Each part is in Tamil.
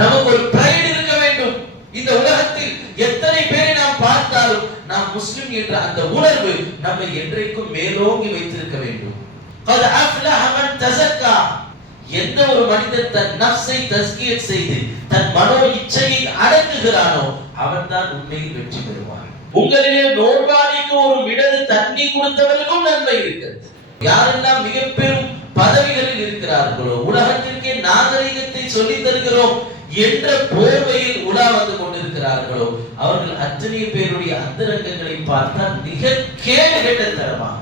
நமக்கு ஒரு பிரைடு இருக்க வேண்டும். இந்த உலகத்தில் எத்தனை பேரை நாம் பார்த்தாலும் நாம் முஸ்லிம் என்ற அந்த உணர்வு நம்மை என்றைக்கும் மேலோங்கி வைத்திருக்க வேண்டும். எந்த ஒரு மனிதன் தன் நப்சை தஸ்கியத் செய்து தன் மனோ இச்சையை அடக்குகிறானோ அவன்தான் உண்மையில் வெற்றி பெறுவான். உங்களிலே நோர்பானிக்கு ஒரு மிடது தண்ணி கொடுத்தவருக்கும் நன்மை இருக்கிறது. யாரெல்லாம் மிகப்பெரும் பதவிகளில் இருக்கிறார்களோ உலகத்திற்கே நாகரீகத்தை சொல்லி தருகிறோம் என்ற போர்வையில் உலா வந்து கொண்டிருக்கிறார்களோ அவர்கள் அத்தனை பேருடைய அந்தரங்கங்களை பார்த்தால் மிக கேடு கெட்ட தரமாக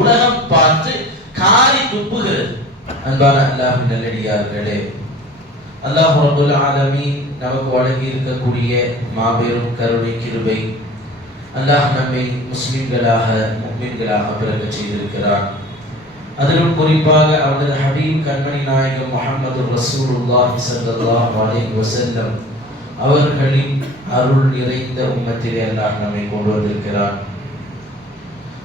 உலகம் பார்த்து காரி துப்புகிறது. அன்பான அல்லாஹ் நல்லடியார்களே அல்லாஹ் ரபுல் ஆலமீன் நமக்கு வழங்கி இருக்கக்கூடிய மாபெரும் கருணை கிருபை அல்லாஹ் நம்மை முஸ்லிம்களாக முக்மீன்களாக பிறக்க செய்திருக்கிறான். அதிலும் குறிப்பாக அவனது ஹபீப் கண்மணி நாயகம் முகமது ரசூலுல்லாஹி ஸல்லல்லாஹு அலைஹி வஸல்லம் அவர்களின் அருள் நிறைந்த உம்மத்திலே அல்லாஹ் நம்மை கொண்டு வந்திருக்கிறான்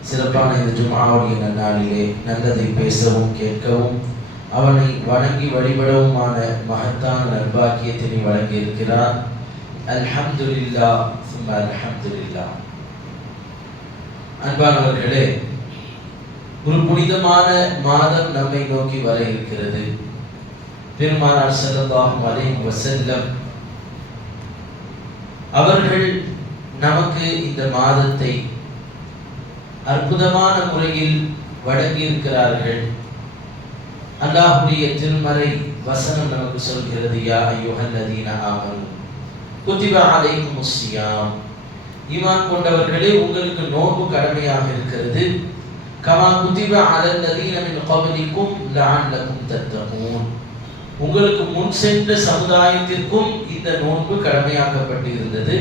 சிறப்பான இந்த ஜுமாவுடைய நன்னாளிலே நல்லதை பேசவும் கேட்கவும் அவனை வணங்கி வழிபடவுமான மகத்தான நற்பாக்கியத்தினை வழங்கியிருக்கிறார். அல்ஹம்துலில்லா சும்மா அல்ஹம்துலில்லா அன்பானவர்களே ஒரு புனிதமான மாதம் நம்மை நோக்கி வர இருக்கிறது. பெருமானார் செல்லதாகும் அலைஹி வஸல்லம் அவர்கள் நமக்கு இந்த மாதத்தை அற்புதமான முறையில் வழங்கியிருக்கிறார்கள். அல்லாஹுடைய திருமறை வசனம் நமக்கு சொல்கிறது யா ஐயுஹல்லதீன ஆமனு குதிப அலைக்கும் முஸ்லியாம் ஈமான் கொண்டவர்களே உங்களுக்கு நோன்பு கடமையாக இருக்கிறது. கமா குதிப அலல்லதீன மின் கபலிக்கும் லஅல்லக்கும் தத்தகூன் உங்களுக்கு முன் சென்ற சமுதாயத்திற்கும் இந்த நோன்பு கடமையாக்கப்பட்டிருந்தது.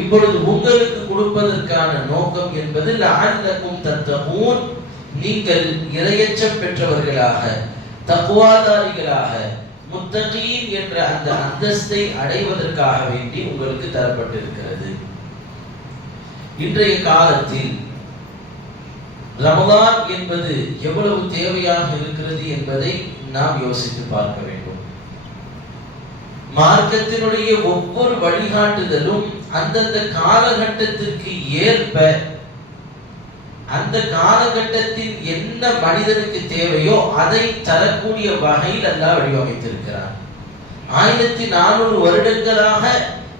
இப்பொழுது உங்களுக்கு கொடுப்பதற்கான நோக்கம் என்பது லஅல்லக்கும் தத்தகூன் நீங்கள் இரையச்சம் பெற்றவர்களாக தக்குவாதாரிகளாக முத்தகீன் என்ற அந்த அந்தஸ்தை அடைவதற்காக வேண்டி உங்களுக்கு தரப்பட்டிருக்கிறது. இன்றைய காலத்தில் ரமலான் என்பது எவ்வளவு தேவையாக இருக்கிறது என்பதை நாம் யோசித்து பார்க்க வேண்டும். மார்க்கத்தினுடைய ஒவ்வொரு வழிகாட்டுதலும் அந்தந்த காலகட்டத்திற்கு ஏற்ப அந்த காலகட்டத்தில் என்ன மனிதனுக்கு தேவையோ அதை தரக்கூடிய வகையில் அல்லா வடிவமைத்திருக்கிறார் ஆயிரத்தி நானூறு வருடங்களாக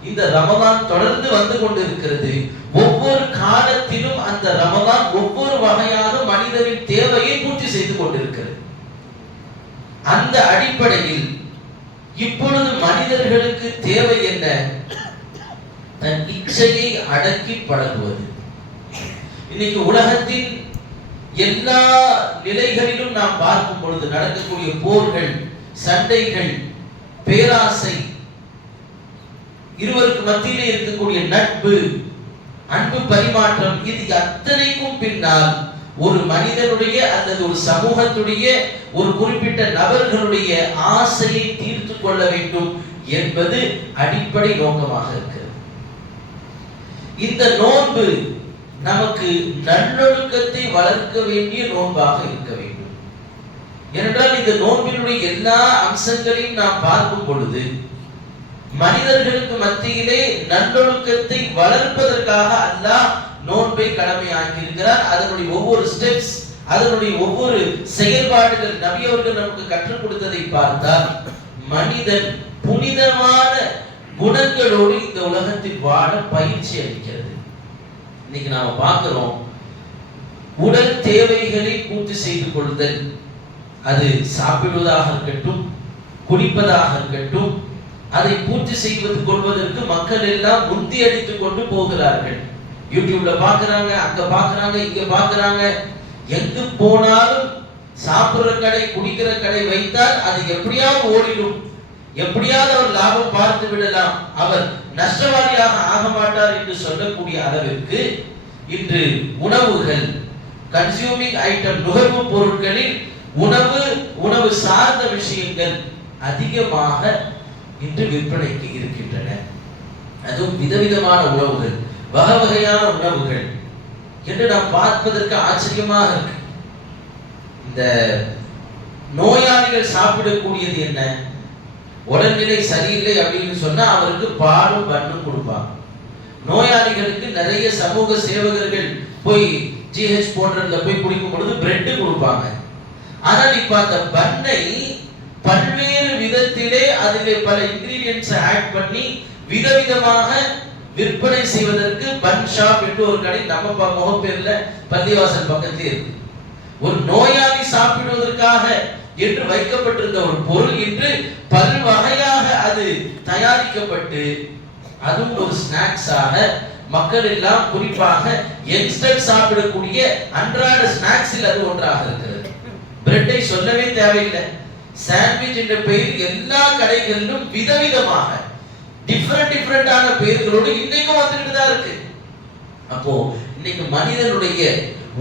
இந்த ரமதான் தொடர்ந்து வந்து கொண்டிருக்கிறது. ஒவ்வொரு காலத்திலும் அந்த ரமதான் ஒவ்வொரு வகையான மனிதனின் தேவையை பூர்த்தி செய்து கொண்டிருக்கிறது. அந்த அடிப்படையில் இப்பொழுது மனிதர்களுக்கு தேவை என்ன? தன் இச்சையை அடக்கி பழகுவது. இன்னைக்கு உலகத்தின் எல்லா நிலைகளிலும் நாம் பார்க்கும் பொழுது நடக்கக்கூடிய போர்கள் சண்டைகள் பேராசை இருவருக்கு மத்தியிலே இருக்கக்கூடிய நட்பு அன்பு பரிமாற்றம் இது அத்தனைக்கும் பின்னால் ஒரு மனிதனுடைய அல்லது ஒரு சமூகத்துடைய ஒரு குறிப்பிட்ட நபர்களுடைய ஆசையை தீர்த்து கொள்ள வேண்டும் என்பது அடிப்படை நோக்கமாக இருக்கிறது. இந்த நோன்பு நமக்கு நல்லொழுக்கத்தை வளர்க்க வேண்டிய நோன்பாக இருக்க வேண்டும். ஏனென்றால் இந்த நோன்பினுடைய எல்லா அம்சங்களையும் நாம் பார்க்கும் பொழுது மனிதர்களுக்கு மத்தியிலே நல்லொழுக்கத்தை வளர்ப்பதற்காக அல்லாஹ் நோன்பை கடமையாக்கி இருக்கிறார் அதனுடைய ஒவ்வொரு ஸ்டெப்ஸ் அதனுடைய ஒவ்வொரு செயல்பாடுகள் நபியவர்கள் நமக்கு கற்றுக் கொடுத்ததை பார்த்தால் மனிதன் புனிதமான குணங்களோடு இந்த உலகத்தில் வாழ பயிற்சி அளிக்கிறது. இன்னைக்கு நாம பார்க்கிறோம் உடல் தேவைகளை பூர்த்தி செய்து கொள்ளுதல். அது சாப்பிடுவதாக இருக்கட்டும் குடிப்பதாக இருக்கட்டும் அதை பூர்த்தி செய்வது கொள்வதற்கு மக்கள் எல்லாம் முந்தி அடித்துக் கொண்டு போகிறார்கள். யூடியூப்ல பாக்குறாங்க அங்க பாக்குறாங்க இங்க பாக்குறாங்க. எங்கு போனாலும் சாப்பிடுற கடை குடிக்கிற கடை வைத்தால் அது எப்படியாவது ஓடிடும். எப்படியாவது அவர் லாபம் பார்த்து விடலாம். அவர் நஷ்டவாதியாக ஆக மாட்டார் என்று சொல்லக்கூடிய அளவிற்கு இன்று உணவுகள் கன்சியூமிங் ஐட்டம் நுகர்வு பொருட்களில் உணவு உணவு சார்ந்த விஷயங்கள் அதிகமாக இன்று விற்பனைக்கு இருக்கின்றன. அதுவும் விதவிதமான உணவுகள் வகை வகையான உணவுகள். என்று நாம் பார்ப்பதற்கு ஆச்சரியமாக இருக்கு. இந்த நோயாளிகள் சாப்பிடக்கூடியது என்ன? உடல்நிலை சரியில்லை அப்படின்னு சொன்னா அவருக்கு பாலும் பண்ணும் கொடுப்பாங்க. நோயாளிகளுக்கு நிறைய சமூக சேவகர்கள் போய் ஜிஹெச் போன்றதுல போய் குடிக்கும் பொழுது பிரெட் கொடுப்பாங்க. ஆனால் இப்ப அந்த பண்ணை பல்வேறு விதத்திலே அதிலே பல இன்கிரீடியன்ஸ் ஆட் பண்ணி விதவிதமாக விற்பனை செய்வதற்கு பன் ஷாப் என்று ஒரு கடை நம்ம முகப்பேர்ல பள்ளிவாசல் பக்கத்தில் இருக்கு. ஒரு நோயாளி சாப்பிடுவதற்காக என்று வைக்கப்பட்டிருந்த ஒரு பொருள் இன்று பல்வகையாக அது தயாரிக்கப்பட்டு அதுவும் ஒரு ஸ்நாக்ஸாக மக்கள் எல்லாம் குறிப்பாக யங்ஸ்டர் சாப்பிடக்கூடிய அன்றாட ஸ்நாக்ஸில் அது ஒன்றாக இருக்கிறது. பிரெட்டை சொல்லவே தேவையில்லை. சாண்ட்விச் என்ற பெயர் எல்லா கடைகளிலும் விதவிதமாக டிஃப்ரெண்ட் டிஃப்ரெண்டான பெயர்களோடு இன்றைக்கும் வந்துட்டு தான் இருக்கு. அப்போ இன்னைக்கு மனிதனுடைய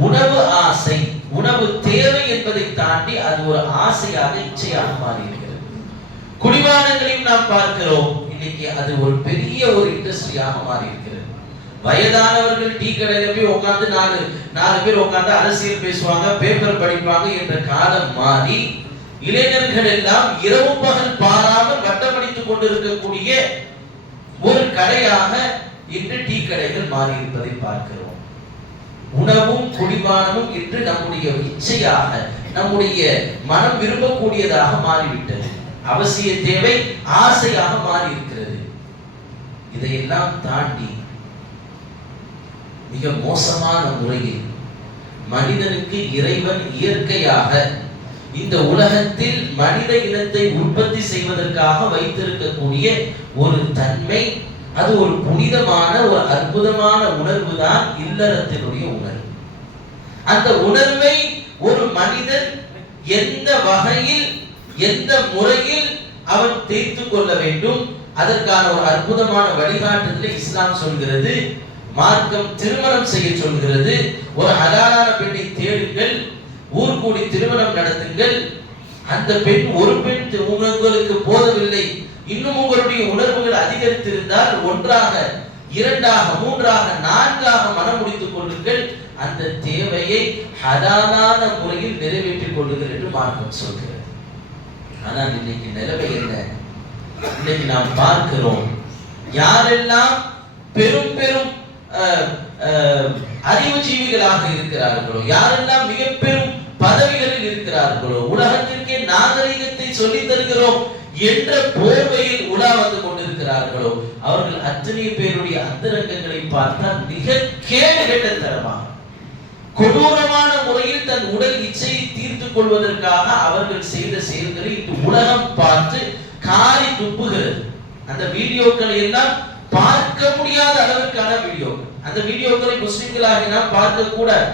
உணவு ஆசை உணவு தேவை என்பதை தாண்டி அது ஒரு ஆசையாக இச்சையாக மாறி இருக்கிறது குடிபானங்களையும் நாம் பார்க்கிறோம். இன்னைக்கு அது ஒரு பெரிய ஒரு இண்டஸ்ட்ரியாக மாறி இருக்கிறது வயதானவர்கள் டீ கடையில போய் உட்காந்து நாலு நாலு பேர் உட்காந்து அரசியல் பேசுவாங்க பேப்பர் படிப்பாங்க என்ற காலம் மாறி இளைஞர்கள் எல்லாம் இரவு பகல் பாராமல் வட்டமடித்துக் கொண்டிருக்கக்கூடிய ஒரு கடையாக இன்று டீ கடைகள் மாறி இருப்பதை பார்க்கிறோம். உணவும் குடிபானமும் இன்று நம்முடைய இச்சையாக நம்முடைய மனம் விரும்பக்கூடியதாக மாறிவிட்டது. அவசிய தேவை ஆசையாக மாறி இருக்கிறது இதையெல்லாம் தாண்டி மிக மோசமான முறையில் மனிதனுக்கு இறைவன் இயற்கையாக இந்த உலகத்தில் மனித இனத்தை உற்பத்தி செய்வதற்காக வைத்திருக்கக்கூடிய ஒரு தன்மை அது ஒரு புனிதமான ஒரு அற்புதமான உணர்வு தான் இல்லறத்தினுடைய உணர்வு. அந்த உணர்வை ஒரு மனிதன் எந்த வகையில் எந்த முறையில் அவன் தேர்த்து கொள்ள வேண்டும் அதற்கான ஒரு அற்புதமான வழிகாட்டுதலை இஸ்லாம் சொல்கிறது மார்க்கம் திருமணம் செய்ய சொல்கிறது ஒரு ஹலாலான பெண்ணை தேடுங்கள் ஊர் கூடி திருமணம் நடத்துங்கள். அந்த பெண் ஒரு பெண் உங்களுக்கு போதவில்லை. இன்னும் உங்களுடைய உணர்வுகள் அதிகரித்திருந்தால் ஒன்றாக இரண்டாக மூன்றாக நான்காக மனம் முடித்துக் கொள்ளுங்கள். அந்த தேவையை ஹலாலான முறையில் நிறைவேற்றிக் கொள்ளுங்கள் என்று மார்க்கம் சொல்கிறது. ஆனால் இன்னைக்கு நிலைமை என்ன? இன்னைக்கு நாம் பார்க்கிறோம் யாரெல்லாம் பெரும் பெரும் அறிவு ஜீவிகளாக அறிவுஜீவிகளாக இருக்கிறார்களோ யாரெல்லாம் மிக பெரும் பதவிகளில் இருக்கிறார்களோ உலகத்திற்கே நாகரிகத்தை சொல்லித் தருகிறோம் என்ற போர்வையில் உலா வந்து கொண்டிருக்கிறார்களோ அவர்கள் அத்தனை பேருடைய அந்தரங்கங்களை பார்த்தால் மிக கேடு கெட்ட தரமாக கொடூரமான முறையில் தன் உடல் இச்சையை தீர்த்துக் கொள்வதற்காக அவர்கள் செய்த செயல்களை இன்று உலகம் பார்த்து காரி துப்புகிறது. அந்த வீடியோக்களை எல்லாம் பார்க்க முடியாத அளவிற்கான வீடியோ அந்த வீடியோக்களை முஸ்லிம்களாக நாம் பார்க்க கூடாது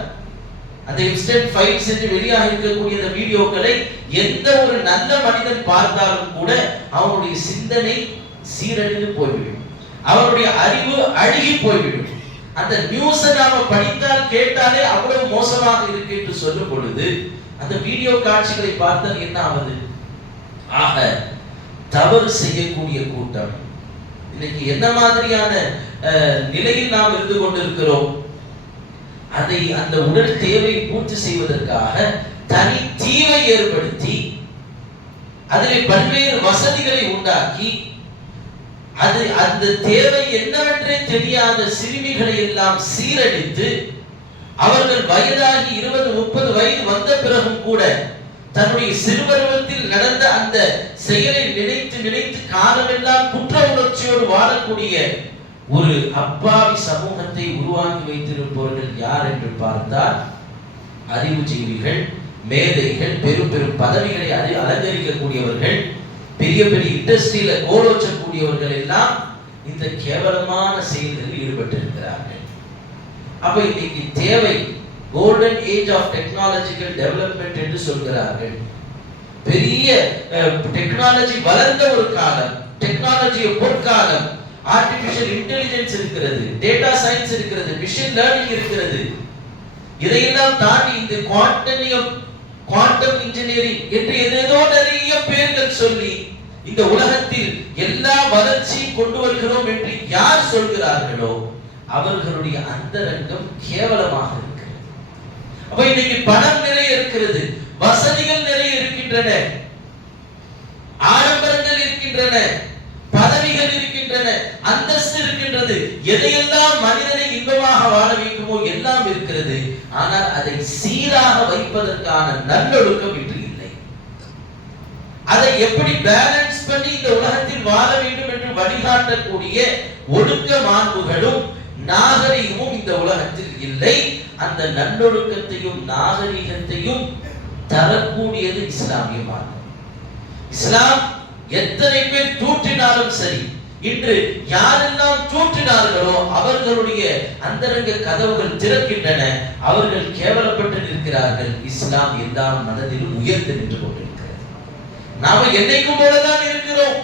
அந்த இன்ஸ்டன்ட் ஃபைல்ஸ் என்று வெளியாக இருக்கக்கூடிய அந்த வீடியோக்களை எந்த ஒரு நல்ல மனிதன் பார்த்தாலும் கூட அவனுடைய சிந்தனை சீரழிந்து போய்விடும். அவனுடைய அறிவு அழுகி போய்விடும். அந்த நியூஸை நாம படித்தால் கேட்டாலே அவ்வளவு மோசமாக இருக்கு என்று சொல்லும் பொழுது அந்த வீடியோ காட்சிகளை பார்த்தால் என்ன ஆகுது ஆக தவறு செய்யக்கூடிய கூட்டம். இன்னைக்கு என்ன மாதிரியான நிலையில் நாம் இருந்து கொண்டிருக்கிறோம்? அதை அந்த உடல் தேவை பூர்த்தி செய்வதற்காக தனி தீவை ஏற்படுத்தி அதிலே பல்வேறு வசதிகளை உண்டாக்கி அது அந்த தேவை என்னவென்றே தெரியாத சிறுமிகளை எல்லாம் சீரழித்து அவர்கள் வயதாகி இருபது முப்பது வயது வந்த பிறகும் கூட தன்னுடைய சிறுபருவத்தில் நடந்த அந்த செயலை நினைத்து நினைத்து காலமெல்லாம் குற்ற உணர்ச்சியோடு வாழக்கூடிய ஒரு அப்பாவி சமூகத்தை உருவாக்கி வைத்திருப்பவர்கள் யார் என்று பார்த்தால் அறிவுஜீவிகள் மேதைகள் பெரும் பெரும் பதவிகளை அறி அலங்கரிக்கக்கூடியவர்கள் பெரிய பெரிய இண்டஸ்ட்ரியில கோலோச்சக்கூடியவர்கள் எல்லாம் இந்த கேவலமான செயல்களில் ஈடுபட்டிருக்கிறார்கள். அப்ப இன்னைக்கு தேவை golden age of technological development என்று சொல்கிறார்கள். பெரிய டெக்னாலஜி வளர்ந்த ஒரு காலம் டெக்னாலஜி பொற்காலம் ஆர்டிபிஷியல் இன்டெலிஜென்ஸ் இருக்கிறது டேட்டா சயின்ஸ் இருக்கிறது மிஷின் லேர்னிங் இருக்கிறது. இதையெல்லாம் தாண்டி இந்த குவாண்டனியம் குவாண்டம் இன்ஜினியரிங் என்று ஏதேதோ நிறைய பேர்கள் சொல்லி இந்த உலகத்தில் எல்லா வளர்ச்சியும் கொண்டு வருகிறோம் என்று யார் சொல்கிறார்களோ அவர்களுடைய அந்தரங்கம் கேவலமாக இருக்கிறது. அப்ப இன்னைக்கு பணம் நிறைய இருக்கிறது வசதிகள் நிறைய இருக்கின்றன ஆடம்பரங்கள் இருக்கின்றன பதவிகள் இருக்கின்றன அந்தஸ்து இருக்கின்றது. எதையெல்லாம் மனிதனை இன்பமாக வாழ வைக்குமோ எல்லாம் இருக்கிறது. ஆனால் அதை சீராக வைப்பதற்கான நல்லொழுக்கம் இன்று இல்லை. அதை எப்படி பேலன்ஸ் பண்ணி இந்த உலகத்தில் வாழ வேண்டும் என்று வழிகாட்டக்கூடிய ஒழுக்க மாண்புகளும் நாகரிகமும் இந்த உலகத்தில் இல்லை. அந்த நல்லொழுக்கத்தையும் நாகரிகத்தையும் தரக்கூடியது இஸ்லாமிய மார்க்கம். இஸ்லாம் எத்தனை பேர் தூற்றினாலும் சரி இன்று யாரெல்லாம் தூற்றினார்களோ அவர்களுடைய அந்தரங்க கதவுகள் திறக்கின்றன அவர்கள் கேவலப்பட்டு நிற்கிறார்கள். இஸ்லாம் எல்லா மனதிலும் உயர்ந்து நின்று கொண்டிருக்கிறது. நாம என்னைக்கும் போலதான் இருக்கிறோம்.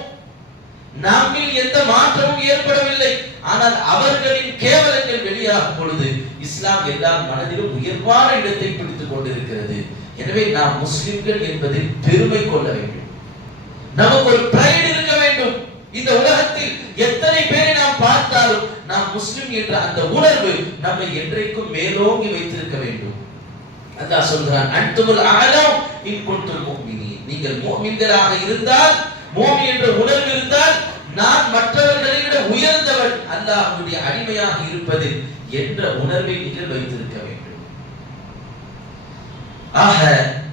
நம்மில் எந்த மாற்றமும் ஏற்படவில்லை. ஆனால் அவர்களின் கேவலங்கள் வெளியாகும் பொழுது இஸ்லாம் எல்லா மனதிலும் உயர்வான இடத்தை பிடித்துக் கொண்டிருக்கிறது. எனவே நாம் முஸ்லிம்கள் என்பதில் பெருமை கொள்ள வேண்டும். நமக்கு ஒரு பிரைட் இருக்க வேண்டும். இந்த உலகத்தில் எத்தனை பேரை நாம் பார்த்தாலும் நாம் முஸ்லிம் என்ற அந்த உணர்வு நம்மை என்றைக்கும் மேலோங்கி வைத்திருக்க வேண்டும். அல்லாஹ் சொல்கிறான் அன்துமுல் அஅலம் இன் மோமினி நீங்கள் முஃமின்களாக இருந்தால் மோமி என்ற உணர்வு இருந்தால் நான் மற்றவர்களை விட உயர்ந்தவன் அல்லாஹ்வுடைய அடிமையாக இருப்பது என்ற உணர்வை நீங்கள் வைத்திருக்க வேண்டும். ஆக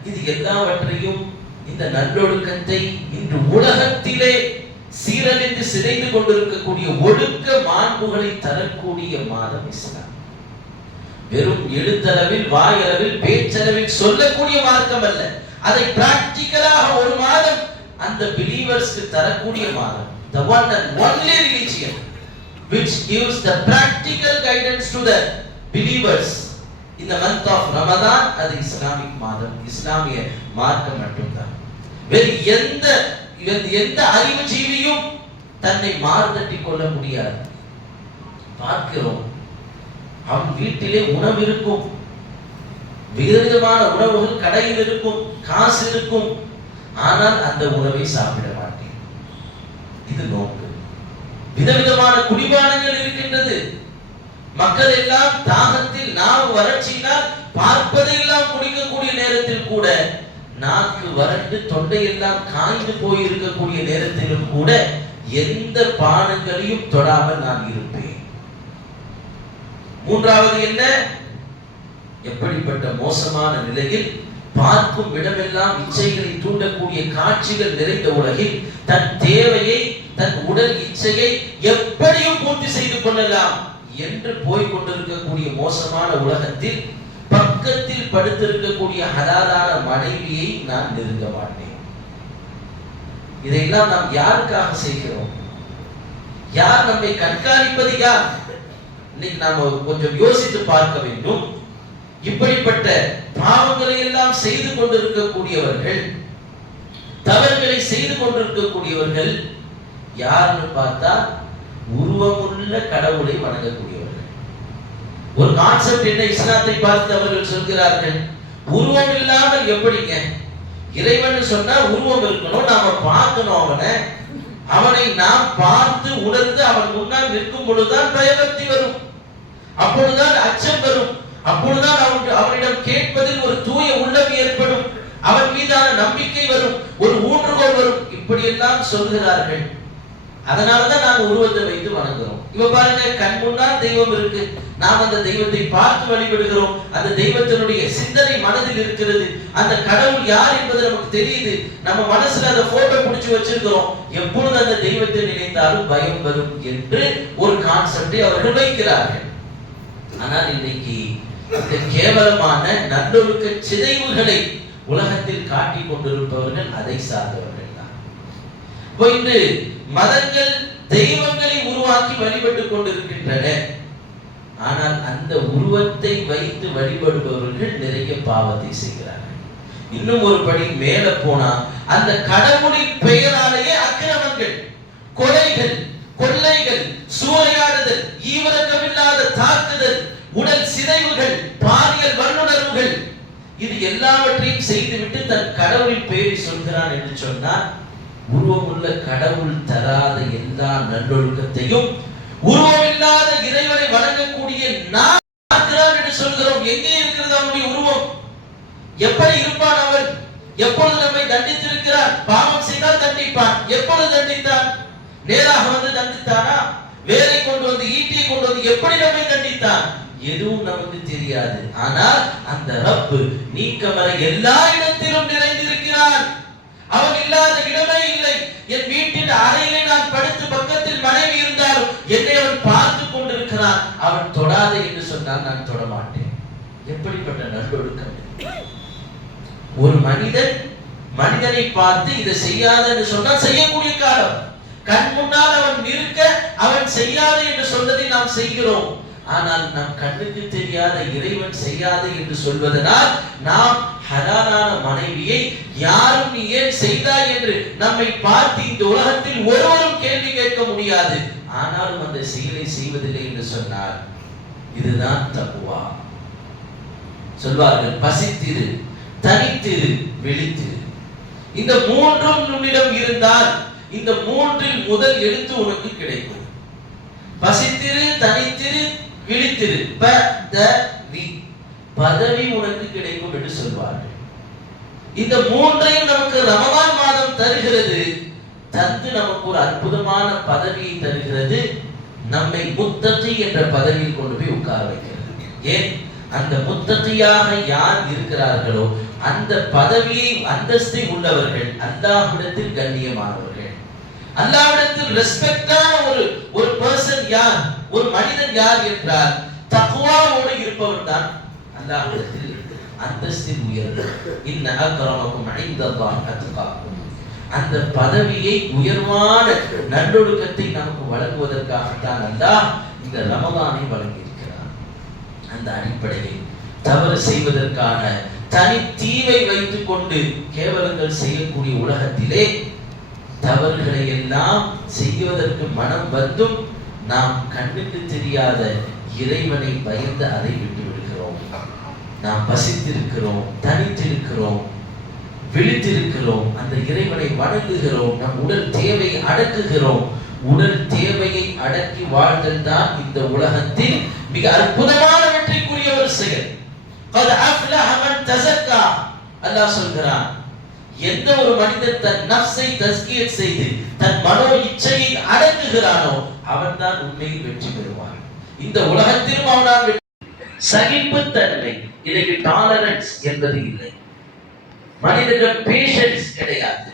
இது எல்லாவற்றையும் இந்த நல்லொழுக்கத்தை இன்று உலகத்திலே சீரழிந்து சிதைந்து கொண்டிருக்கக்கூடிய ஒழுக்க மாண்புகளை தரக்கூடிய மாதம் இஸ்லாம். வெறும் எழுத்தளவில் வாயளவில் பேச்சளவில் சொல்லக்கூடிய மார்க்கம் அல்ல அதை பிராக்டிக்கலாக ஒரு மாதம் அந்த பிலீவர்ஸ்க்கு தரக்கூடிய மாதம். The one and only religion which gives the practical guidance to the believers. In the month of Ramadan அது இஸ்லாமிக் மாதம். இஸ்லாமிய மார்க்கம் மட்டும்தான். வேறு எந்த எந்த- எந்த அறிவு ஜீவியும் தன்னை மாறுதட்டி கொள்ள முடியாது. பார்க்கிறோம். அவன் வீட்டிலே உணவு இருக்கும். விதவிதமான உணவுகள் கடையில் இருக்கும் காசு இருக்கும். ஆனால் அந்த உணவை சாப்பிட மாட்டேன். இது நோக்கு விதவிதமான குடிபானங்கள் இருக்கின்றது. மக்கள் எல்லாம் தாகத்தில் நாம் வறட்சியினால் பார்ப்பதையெல்லாம் குடிக்கக்கூடிய நேரத்தில் கூட நாக்கு வறண்டு தொண்டையெல்லாம் காய்ந்து போயிருக்கக்கூடிய நேரத்திலும் கூட எந்த பானங்களையும் தொடாமல் நான் இருப்பேன். மூன்றாவது என்ன? எப்படிப்பட்ட மோசமான நிலையில் பார்க்கும் இடமெல்லாம் இச்சைகளை தூண்டக்கூடிய காட்சிகள் நிறைந்த உலகில் தன் தேவையை தன் உடல் இச்சையை எப்படியும் பூர்த்தி செய்து கொள்ளலாம் என்று போய் கொண்டிருக்கக்கூடிய மோசமான உலகத்தில் பக்கத்தில் படுத்திருக்கக்கூடிய ஹலாலான மனைவியை நான் நெருங்க மாட்டேன். இதையெல்லாம் நாம் யாருக்காக செய்கிறோம்? யார் நம்மை கண்காணிப்பது யார்? இன்னைக்கு நாம கொஞ்சம் யோசித்து பார்க்க வேண்டும். இப்படிப்பட்ட பாவங்களை எல்லாம் செய்து கொண்டிருக்கக்கூடியவர்கள் தவறுகளை செய்து கொண்டிருக்கக்கூடியவர்கள் யாருன்னு பார்த்தா உருவமுள்ள கடவுளை வணங்கக்கூடிய ஒரு கான்செப்ட் என்ன? இஸ்லாத்தை பார்த்து அவர்கள் சொல்கிறார்கள். உருவம் இல்லாமல் எப்படிங்க? இறைவன் சொன்னா உருவம் இருக்கணும் நாம பார்க்கணும் அவனை. அவனை நாம் பார்த்து உணர்ந்து அவன் முன்னால் நிற்கும் பொழுதுதான் பயபக்தி வரும். அப்பொழுதுதான் அச்சம் வரும். அப்பொழுதுதான் அவன் அவனிடம் கேட்பதில் ஒரு தூய உள்ளம் ஏற்படும். அவன் மீதான நம்பிக்கை வரும். ஒரு ஊன்றுகோல் வரும். இப்படியெல்லாம் சொல்கிறார்கள். அதனாலதான் நாங்க உருவத்தை வைத்து வணங்குறோம். இப்ப பாருங்க கண் முன்னால் தெய்வம் இருக்கு. நாம் அந்த தெய்வத்தை பார்த்து வழிபடுகிறோம். அந்த தெய்வத்தினுடைய சிந்தனை மனதில் இருக்கிறது. அந்த கடவுள் யார் என்பது நமக்கு தெரியுது. நம்ம மனசுல அந்த போட்டோ பிடிச்சு வச்சிருக்கிறோம். எப்பொழுது அந்த தெய்வத்தை நினைத்தாலும் பயம் வரும் என்று ஒரு கான்செப்டை அவர்கள் வைக்கிறார்கள். ஆனால் இன்னைக்கு இந்த கேவலமான நல்லொழுக்க சிதைவுகளை உலகத்தில் காட்டிக் கொண்டிருப்பவர்கள் அதை சார்ந்தவர்கள். போயிட்டு மதங்கள் தெய்வங்களை உருவாக்கி வழிபட்டுக் கொண்டிருக்கின்றன. ஆனால் அந்த உருவத்தை வைத்து வழிபடுபவர்கள் நிறைய பாவத்தை செய்கிறார்கள். இன்னும் ஒரு படி மேல போனா அந்த கடவுளின் பெயராலேயே அக்கிரமங்கள் கொலைகள் கொள்ளைகள் சூறையாடுதல் ஈவரக்கமில்லாத தாக்குதல் உடல் சிதைவுகள் பாலியல் வல்லுணர்வுகள் இது எல்லாவற்றையும் செய்துவிட்டு தன் கடவுளின் பெயரை சொல்கிறான் என்று சொன்னார் உருவமுள்ள கடவுள் தராத எல்லா நல்லொழுக்கத்தையும் உருவமில்லாத இறைவனை வணங்கக்கூடிய நான் என்று சொல்கிறோம். எங்கே இருக்கிறது அவனுடைய உருவம்? எப்படி இருப்பான் அவன்? எப்பொழுது நம்மை தண்டித்திருக்கிறார் பாவம் செய்தால் தண்டிப்பான். எப்பொழுது தண்டித்தான்? நேராக வந்து தண்டித்தானா? வேலை கொண்டு வந்து ஈட்டியை கொண்டு வந்து எப்படி நம்மை தண்டித்தான்? எதுவும் நமக்கு தெரியாது. ஆனால் அந்த ரப்பு நீக்கமர எல்லா இடத்திலும் நிறைந்திருக்கிறான். அவன் இல்லாத இடமே இல்லை. என் வீட்டின் அறையிலே நான் படுத்து பக்கத்தில் மனைவி இருந்தாலும் என்னை அவன் பார்த்து கொண்டிருக்கிறான். அவன் தொடாதே என்று சொன்னால் நான் தொட மாட்டேன் எப்படிப்பட்ட நல்லொழுக்கம் ஒரு மனிதன் மனிதனை பார்த்து இதை செய்யாத என்று சொன்னால் செய்யக்கூடிய காலம். கண் முன்னால் அவன் நிற்க அவன் செய்யாத என்று சொன்னதை நாம் செய்கிறோம். ஆனால் நம் கண்ணுக்கு தெரியாத இறைவன் செய்யாது என்று சொல்வதனால் நாம் ஹலாலான மனைவியை யாரும் நீ ஏன் செய்தாய் என்று நம்மை பார்த்து இந்த உலகத்தில் ஒருவரும் கேள்வி கேட்க முடியாது. ஆனாலும் அந்த செயலை செய்வதில்லை என்று சொன்னார். இதுதான் தப்புவா சொல்வார்கள் பசித்திரு தனித்திரு விழித்திரு. இந்த மூன்றும் உன்னிடம் இருந்தால் இந்த மூன்றில் முதல் எழுத்து உனக்கு கிடைக்கும். பசித்திரு தனித்திரு விழித்திரு. ப த பதவி உனக்கு கிடைக்கும் என்று சொல்வார்கள். இந்த மூன்றையும் நமக்கு ரமவான் மாதம் தருகிறது. தந்து நமக்கு ஒரு அற்புதமான பதவியை தருகிறது. நம்மை முத்தத்தி என்ற பதவியில் கொண்டு போய் உட்கார வைக்கிறது. ஏன்? அந்த முத்தத்தியாக யார் இருக்கிறார்களோ அந்த பதவியை அந்தஸ்தை உள்ளவர்கள் அல்லாஹ்விடத்தில் கண்ணியமானவர்கள். அல்லாஹ்விடத்தில் ரெஸ்பெக்டான ஒரு ஒரு பர்சன் யார்? ஒரு மனிதன் யார் என்றால் தக்வாவோடு இருப்பவர் தான் அல்லாஹ்விடத்தில் அந்தஸ்தில் உயர்வு. இன்ன அக்கிரமக்கும் இன்தல்லாஹ் அத்காக்கும் அந்த பதவியை உயர்வான நல்லொழுக்கத்தை நமக்கு வழங்குவதற்காகத்தான் அல்லாஹ் இந்த ரமதானை வழங்கியிருக்கிறார் அந்த அடிப்படையில் தவறு செய்வதற்கான தனி தீவை வைத்துக் கொண்டு கேவலங்கள் செய்யக்கூடிய உலகத்திலே தவறுகளை எல்லாம் செய்வதற்கு மனம் வந்தும் நாம் கண்ணுக்கு தெரியாத இறைவனை பயந்து அதை விட்டு நாம் பசித்திருக்கிறோம் தனித்திருக்கிறோம் விழித்திருக்கிறோம் அந்த இறைவனை வணங்குகிறோம் நம் உடல் தேவையை அடக்குகிறோம். உடல் தேவையை அடக்கி வாழ்தல் தான் இந்த உலகத்தில் மிக அற்புதமான வெற்றிக்குரிய ஒரு செயல். அல்லாஹ் சொல்கிறான் எந்த ஒரு மனிதன் தன் நப்சை தஸ்கியத் செய்து தன் மனோ இச்சையை அடக்குகிறானோ அவன்தான் உண்மையில் வெற்றி பெறுவான். இந்த உலகத்திலும் அவனால் சகிப்புத்தன்மை. இதற்கு டாலரன்ஸ் என்பது இல்லை. மனிதர்கள் பேஷன்ஸ் கிடையாது.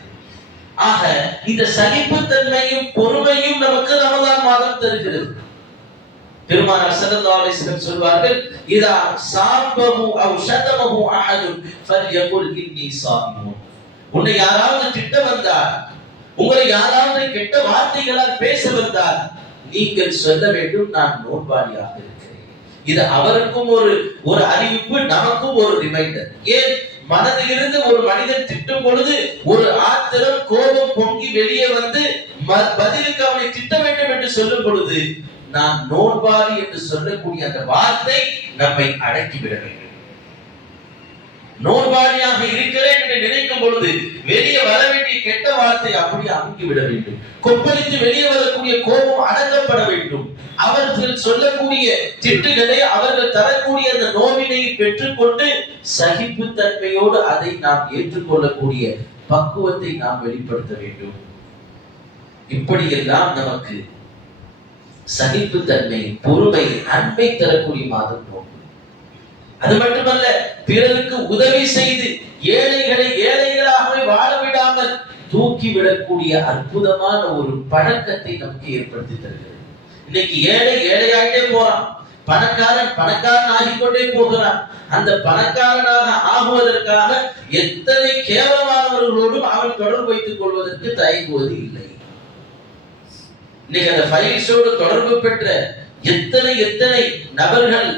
ஆக இந்த சகிப்புத்தன்மையும் பொறுமையும் நமக்கு ரமலான் மாதம் தருகிறது. பெருமானார் ஸல்லல்லாஹு அலைஹி வஸல்லம் சொல்வார்கள் இதா சாபஹு அவ் ஷதமஹு அஹதுன் ஃபல்யகுல் இன்னி சாயிமுன் உன்னை யாராவது திட்ட வந்தால் உங்களை யாராவது கெட்ட வார்த்தைகளால் பேச வந்தால் நீங்கள் சொல்ல வேண்டும் நான் நோன்பாளியாக இது அவருக்கும் ஒரு ஒரு அறிவிப்பு நமக்கும் ஒரு ரிமைண்டர் ஏன்? மனதிலிருந்து ஒரு மனிதன் திட்டும் பொழுது ஒரு ஆத்திரம் கோபம் பொங்கி வெளியே வந்து ம- பதிலுக்கு அவனை திட்ட வேண்டும் என்று சொல்லும் பொழுது நான் நோன்பாளி என்று சொல்லக்கூடிய அந்த வார்த்தை நம்மை அடக்கிவிட வேண்டும் நோன்பாளியாக இருக்கிறேன் என்று நினைக்கும் பொழுது வெளியே வர வேண்டிய கெட்ட வார்த்தை அப்படியே அமுக்கி விட வேண்டும். கொப்பளித்து வெளியே வரக்கூடிய கோபம் அடங்கப்பட வேண்டும். அவர்கள் சொல்லக்கூடிய திட்டுகளை அவர்கள் தரக்கூடிய அந்த நோவினை பெற்றுக்கொண்டு சகிப்புத்தன்மையோடு அதை நாம் ஏற்றுக்கொள்ளக்கூடிய பக்குவத்தை நாம் வெளிப்படுத்த வேண்டும். இப்படியெல்லாம் நமக்கு சகிப்புத்தன்மை பொறுமை அன்பை தரக்கூடிய மாதம் நோன்பு அது மட்டுமல்ல பிறருக்கு உதவி செய்து ஏழைகளை ஏழைகளாகவே வாழ விடாமல் தூக்கி விடக்கூடிய அற்புதமான ஒரு பழக்கத்தை நமக்கு ஏற்படுத்தி தருகிறது. இன்னைக்கு ஏழை ஏழையாயிட்டே போறான். பணக்காரன் பணக்காரன் ஆகிக்கொண்டே போகிறான். அந்த பணக்காரனாக ஆகுவதற்காக எத்தனை கேவலமானவர்களோடும் அவன் தொடர்பு வைத்துக் கொள்வதற்கு தயங்குவது இல்லை. இன்னைக்கு அந்த ஃபைல்ஸோடு தொடர்பு பெற்ற எத்தனை எத்தனை நபர்கள்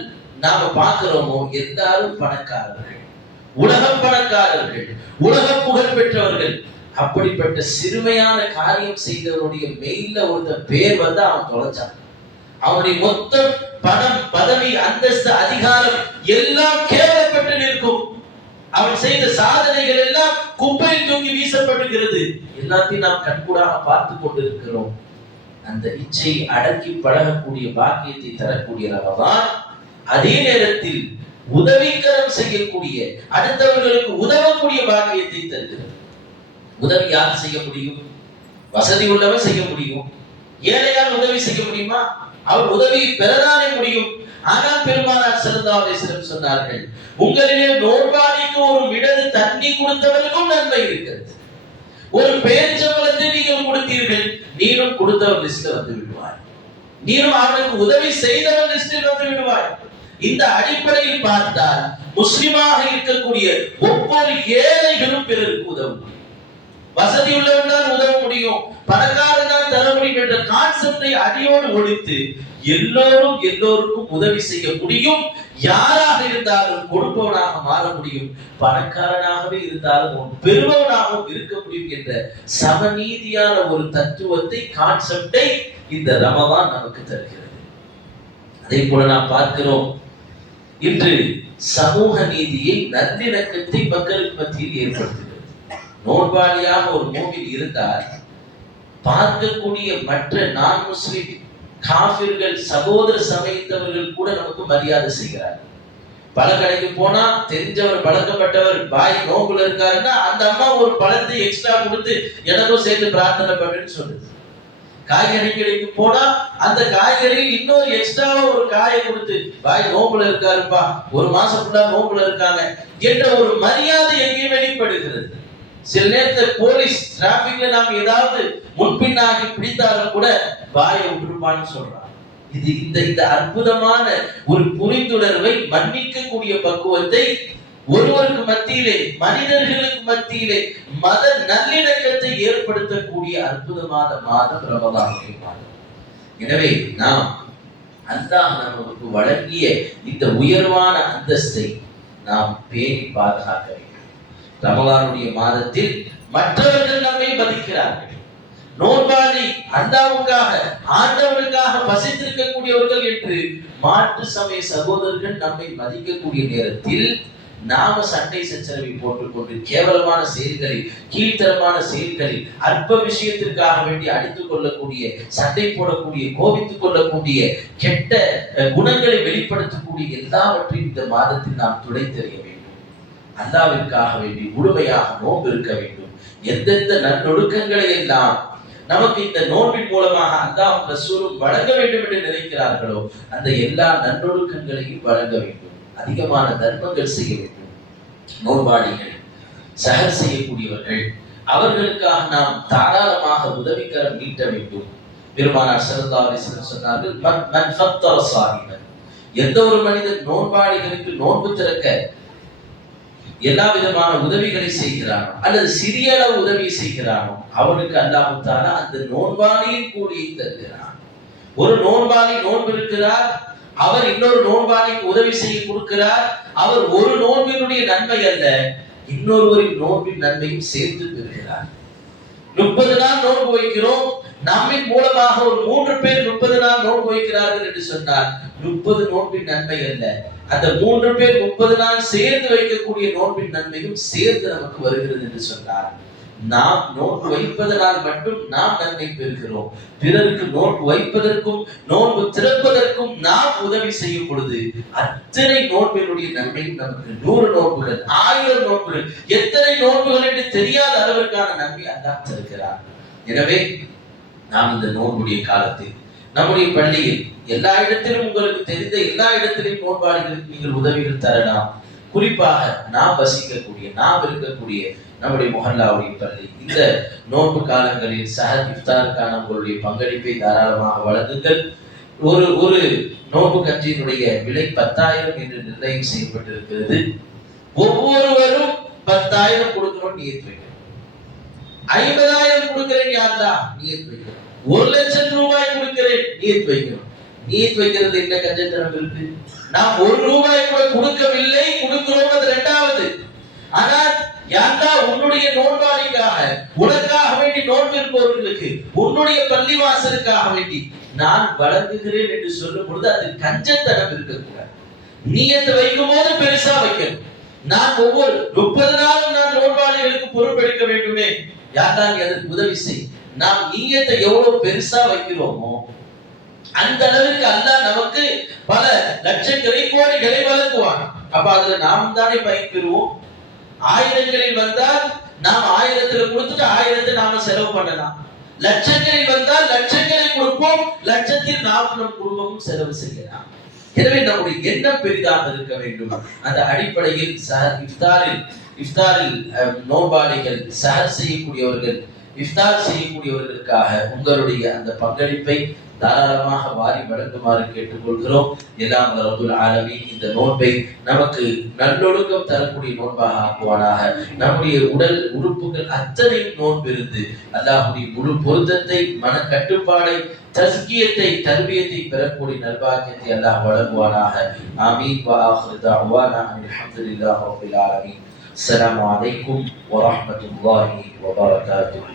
நாம பார்க்கிறோமோ எல்லாரும் பணக்காரர்கள் உலக பணக்காரர்கள் உலக புகழ் பெற்றவர்கள். அப்படிப்பட்ட சிறுமையான காரியம் செய்தவனுடைய மெயில ஒருத்தன் பேர் வந்து அவன் தொலைச்சான். அவனுடைய மொத்த பணம் பதவி அந்தஸ்து அதிகாரம் எல்லாம் கேவலப்பட்டு நிற்கும். அவன் செய்த சாதனைகள் எல்லாம் குப்பையில் தூங்கி வீசப்படுகிறது எல்லாத்தையும் நாம் கண்கூடாக பார்த்து கொண்டிருக்கிறோம். அந்த இச்சையை அடக்கி பழகக்கூடிய பாக்கியத்தை தரக்கூடியவர்தான் அதே நேரத்தில் உதவிக்கரம் செய்யக்கூடிய அடுத்தவர்களுக்கு உதவக்கூடிய பாக்கியத்தை தருகிறது. உதவி யார் செய்ய முடியும்? வசதி உள்ளவன் செய்ய முடியும். ஏழையால் உதவி செய்ய முடியுமா? அவர் உதவியை பெறதானே முடியும். ஆனால் பெருமானார் செல்லதாவேசனம் சொன்னார்கள் உங்களிலே நோன்பாளிக்கு ஒரு விடது தண்ணி கொடுத்தவருக்கும் நன்மை இருக்கிறது. ஒரு பேரிச்சம்பளத்தை நீங்கள் கொடுத்தீர்கள் நீரும் கொடுத்தவர் லிஸ்ட்ல வந்து விடுவார் நீரும் அவனுக்கு உதவி செய்தவன் லிஸ்டில் வந்து விடுவார் இந்த அடிப்படையில் பார்த்தால் முஸ்லிமாக இருக்கக்கூடிய ஒவ்வொரு ஏழைகளும் பிறருக்கு உதவும். வசதி உள்ளவன் தான் உதவ முடியும். பணக்காரன் தான் தர முடியும் என்ற கான்செப்டை அடியோடு ஒழித்து எல்லோரும் எல்லோருக்கும் உதவி செய்ய முடியும். யாராக இருந்தாலும் கொடுப்பவனாக மாற முடியும். பணக்காரனாகவே இருந்தாலும் பெறுபவனாகவும் இருக்க முடியும் என்ற சமநீதியான ஒரு தத்துவத்தை கான்செப்டை இந்த ரமதான் நமக்கு தருகிறது. அதே போல நாம் பார்க்கிறோம் இன்று சமூக நீதியை நல்லிணக்கத்தை மக்களுக்கு மத்தியில் ஏற்படுத்துகிறது. நோன்பாளியாக ஒரு மூவில் இருந்தால் பார்க்கக்கூடிய மற்ற நான் முஸ்லிம் காபிர்கள் சகோதர சமயத்தவர்கள் கூட நமக்கு மரியாதை செய்கிறார். பல கடைக்கு போனா தெரிஞ்சவர் பழக்கப்பட்டவர் பாய் நோக்குல இருக்காருன்னா அந்த அம்மா ஒரு பழத்தை எக்ஸ்ட்ரா கொடுத்து எனக்கும் சேர்ந்து பிரார்த்தனை பண்ணுன்னு சொல்லுது. காய்கறி கடைக்கு போனா அந்த காய்கறியில் இன்னொரு எக்ஸ்ட்ராவா ஒரு காயை கொடுத்து பாய் நோம்புல இருக்காருப்பா. ஒரு மாசம் ஃபுல்லா நோம்புல இருக்காங்க. என்ற ஒரு மரியாதை எங்கே வெளிப்படுகிறது? சில நேரத்துல போலீஸ் டிராபிக்ல நாம் ஏதாவது முன்பின்னாகி பிடித்தாலும் கூட பாயை விட்டுருப்பான்னு சொல்றான். இது இந்த இந்த அற்புதமான ஒரு புரிந்துணர்வை மன்னிக்கக்கூடிய பக்குவத்தை ஒருவருக்கு மத்தியிலே மனிதர்களுக்கு மத்தியிலே மத நல்லிணக்கத்தை ஏற்படுத்தக்கூடிய அற்புதமான மாதம் ரமதானுடைய மாதம் எனவே நாம் அல்லாஹ் நமக்கு வழங்கிய இந்த உயர்வான அந்தஸ்தை நாம் பேணி பாதுகாக்க வேண்டும். ரமலானுடைய மாதத்தில் மற்றவர்கள் நம்மை மதிக்கிறார்கள். நோன்பாளி அல்லாவுக்காக ஆண்டவனுக்காக பசித்திருக்கக்கூடியவர்கள் என்று மாற்று சமய சகோதரர்கள் நம்மை மதிக்கக்கூடிய நேரத்தில் நாம சண்டை சச்சரவை போட்டுக்கொண்டு கேவலமான செயல்களில் கீழ்த்தரமான செயல்களில் அற்ப விஷயத்திற்காக வேண்டி அடித்துக் கொள்ளக்கூடிய சண்டை போடக்கூடிய கோபித்துக் கொள்ளக்கூடிய கெட்ட குணங்களை வெளிப்படுத்தக்கூடிய எல்லாவற்றையும் இந்த மாதத்தில் நாம் துடைத்தறிய வேண்டும். அல்லாவிற்காக வேண்டி முழுமையாக நோன்பு இருக்க வேண்டும். எந்தெந்த நன்னொடுக்கங்களை எல்லாம் நமக்கு இந்த நோன்பின் மூலமாக அல்லாஹ் ரசூலும் வழங்க வேண்டும் என்று நினைக்கிறார்களோ அந்த எல்லா நன்னொடுக்கங்களையும் வழங்க வேண்டும். அதிகமான தர்மங்கள் செய்ய வேண்டும். நோன்பாளிகள் சகர் செய்யக்கூடியவர்கள் அவர்களுக்காக நாம் தாராளமாக உதவிக்கரம் நீட்ட வேண்டும். பெருமானார் ஸல்லல்லாஹு சொன்னார்கள் எந்த ஒரு மனிதன் நோன்பாளிகளுக்கு நோன்பு திறக்க எல்லா விதமான உதவிகளை செய்கிறானோ அல்லது சிறிய அளவு உதவி செய்கிறானோ அவனுக்கு அல்லாஹ் அந்த நோன்பாளியின் கூலியை தருகிறான். ஒரு நோன்பாளி நோன்பு இருக்கிறார் அவர் இன்னொரு நோன்பாளிக்கு உதவி செய்ய கொடுக்கிறார். அவர் ஒரு நோன்பினுடைய நன்மை அல்ல இன்னொருவரின் நோன்பின் நன்மையும் சேர்த்து பெறுகிறார். முப்பது நாள் நோன்பு வைக்கிறோம். நம்மின் மூலமாக ஒரு மூன்று பேர் முப்பது நாள் நோன்பு வைக்கிறார்கள் என்று சொன்னார் முப்பது நோன்பின் நன்மை அல்ல. அந்த மூன்று பேர் முப்பது நாள் சேர்ந்து வைக்கக்கூடிய நோன்பின் நன்மையும் சேர்ந்து நமக்கு வருகிறது என்று சொன்னார் நாம் நோன்பு வைப்பதனால் மட்டும் நாம் நன்மை பெறுகிறோம். பிறருக்கு நோன்பு வைப்பதற்கும் நோன்பு திறப்பதற்கும் நாம் உதவி செய்யும் பொழுது அத்தனை நோன்பினுடைய நன்மை நமக்கு நூறு நோன்புகள் ஆயிரம் நோன்புகள் எத்தனை நோன்புகள் என்று தெரியாத அளவிற்கான நன்மை அல்லாஹ் தருகிறார் எனவே நாம் இந்த நோன்புடைய காலத்தில் நம்முடைய பள்ளியில் எல்லா இடத்திலும் உங்களுக்கு தெரிந்த எல்லா இடத்திலும் நோன்பாளிகளுக்கு நீங்கள் உதவிகள் தரலாம். குறிப்பாக நாம் வசிக்கக்கூடிய நாம் இருக்கக்கூடிய நம்முடைய முஹல்லாவுடைய பள்ளி இந்த நோன்பு காலங்களில் சஹத் இஃப்தாருக்கான உங்களுடைய பங்களிப்பை தாராளமாக வழங்குங்கள். ஒரு ஒரு நோன்பு கஞ்சியினுடைய விலை பத்தாயிரம் என்று நிர்ணயம் செய்யப்பட்டிருக்கிறது. ஒவ்வொருவரும் பத்தாயிரம் கொடுக்கணும் நியத்து வைக்கணும் ஐம்பதாயிரம் கொடுக்கிறேன் யாருடா? நியத்து வைக்கணும் ஒரு லட்சம் ரூபாய் கொடுக்கிறேன் நியத்து வைக்கணும் நியத்து வைக்கிறது என்ன கஞ்சத்தனம் இருக்கு? நாம் ஒரு ரூபாய் கூட கொடுக்கவில்லை கொடுக்கிறோம் அது இரண்டாவது ஆனால் யாருடா உன்னுடைய நோன்பாளிக்காக உனக்காக வேண்டி நோன்பு இருப்பவர்களுக்கு உன்னுடைய பள்ளிவாசலுக்காக வேண்டி நான் வழங்குகிறேன் என்று சொல்லும் பொழுது அது கஞ்சத்தனம் இருக்கக்கூடாது. நீயத்தை வைக்கும் போது பெருசா வைக்கணும். நான் ஒவ்வொரு முப்பது நாளும் நான் நோன்பாளிகளுக்கு பொறுப்பெடுக்க வேண்டுமே. யாரா நீ அதற்கு உதவி செய். நாம் நீயத்தை எவ்வளவு பெருசா வைக்கிறோமோ அந்த அளவுக்கு அல்லாஹ் நமக்கு பல லட்சங்களை கோடிகளை வழங்குவான். அப்ப அதுல நாம் தானே பயன்பெறுவோம் ஆயிரங்களில் வந்தால் நாம் ஆயிரத்துல கொடுத்துட்டு ஆயிரத்தை நாம செலவு பண்ணலாம். லட்சங்களில் வந்தால் லட்சங்களை கொடுப்போம் லட்சத்தில் நாம் நம் குடும்பமும் செலவு செய்யலாம். எனவே நம்முடைய எண்ணம் பெரிதாக இருக்க வேண்டும். அந்த அடிப்படையில் சஹர் இஃப்தாரில் இஃப்தாரில் நோபாளிகள் சார் செய்யக்கூடியவர்கள் இஃப்தார் செய்யக்கூடியவர்களுக்காக உங்களுடைய அந்த பங்களிப்பை தாராளமாக வாரி வழங்குமாறு கேட்டுக்கொள்கிறோம். எல்லாம் ரபுல் ஆலமி இந்த நோன்பை நமக்கு நல்லொழுக்கம் தரக்கூடிய நோன்பாக ஆக்குவானாக. நம்முடைய உடல் உறுப்புகள் அத்தனை நோன்பிருந்து அல்லாஹுடைய முழு பொருத்தத்தை மன கட்டுப்பாடை தஸ்கியத்தை தர்பியத்தை பெறக்கூடிய நல்பாக்கியத்தை அல்லாஹ் வழங்குவானாக. ஆமீன். வா ஆஹிரு தஅவானா அல்ஹம்துலில்லாஹி ரப்பில் ஆலமீன். அஸ்ஸலாமு அலைக்கும் வரஹ்மத்துல்லாஹி வபரகாத்துஹு